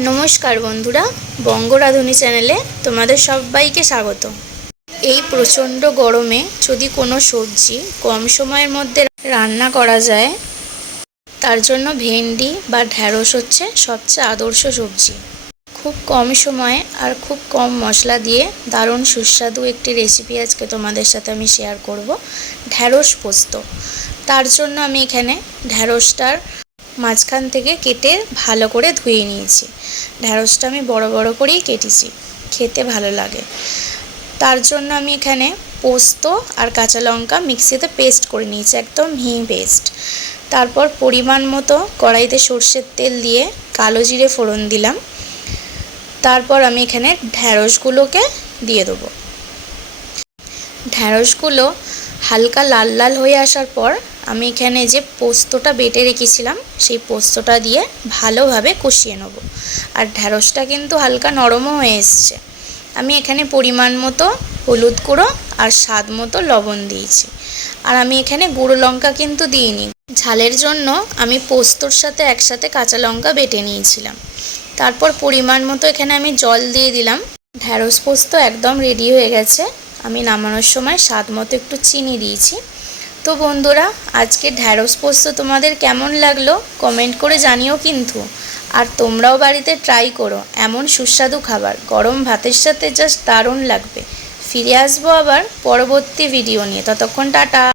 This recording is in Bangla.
নমস্কার বন্ধুরা, বঙ্গরাধুনী চ্যানেলে তোমাদের সবাইকে স্বাগত। এই প্রচণ্ড গরমে যদি কোনো সবজি কম সময়ের মধ্যে রান্না করা যায়, তার জন্য ভেন্ডি বা ঢ্যাঁড়স হচ্ছে সবচেয়ে আদর্শ সবজি। খুব কম সময়ে আর খুব কম মশলা দিয়ে দারুণ সুস্বাদু একটি রেসিপি আজকে তোমাদের সাথে আমি শেয়ার করব, ঢ্যাঁড়স পোস্ত। তার জন্য আমি এখানে ঢ্যাঁড়সটার মাঝখান থেকে কেটে ভালো করে ধুয়ে নিয়েছি। ঢ্যাঁড়সটা আমি বড় বড় করেই কেটেছি। খেতে ভালো লাগে। তার জন্য আমি এখানে পোস্ত আর কাঁচা লঙ্কা মিক্সিতে পেস্ট করে নিয়েছি, একদম মিহি পেস্ট। তারপর পরিমাণ মতো কড়াইতে সর্ষের তেল দিয়ে কালো জিরে ফোড়ন দিলাম। তারপর আমি এখানে ঢ্যাঁড়সগুলোকে দিয়ে দেবো। ঢ্যাঁড়সগুলো হালকা লাল লাল হয়ে আসার পর আমি এখানে যে পোস্তটা বেটে রেখেছিলাম, সেই পোস্তটা দিয়ে ভালোভাবে কষিয়ে নেব। আর ঢ্যাঁড়সটা কিন্তু হালকা নরমও হয়ে এসছে। আমি এখানে পরিমাণ মতো হলুদ গুঁড়ো আর স্বাদ মতো লবণ দিয়েছি। আর আমি এখানে গুঁড়ো লঙ্কা কিন্তু দিইনি। ঝালের জন্য আমি পোস্তর সাথে একসাথে কাঁচা লঙ্কা বেটে নিয়েছিলাম। তারপর পরিমাণ মতো এখানে আমি জল দিয়ে দিলাম। ঢ্যাঁড়স পোস্ত একদম রেডি হয়ে গেছে। আমি নামানোর সময় স্বাদ মতো একটু চিনি দিয়েছি। তো বন্ধুরা, আজকে ঢ্যাঁড়স পোস্ত তোমাদের কেমন লাগল কমেন্ট করে জানিও কিন্তু। আর তোমরাও বাড়িতে ট্রাই করো, এমন সুস্বাদু খাবার। গরম ভাতের সাথে জাস্ট দারুণ লাগবে। ফিরে আসব আবার পরবর্তী ভিডিও নিয়ে। ততক্ষণ টাটা।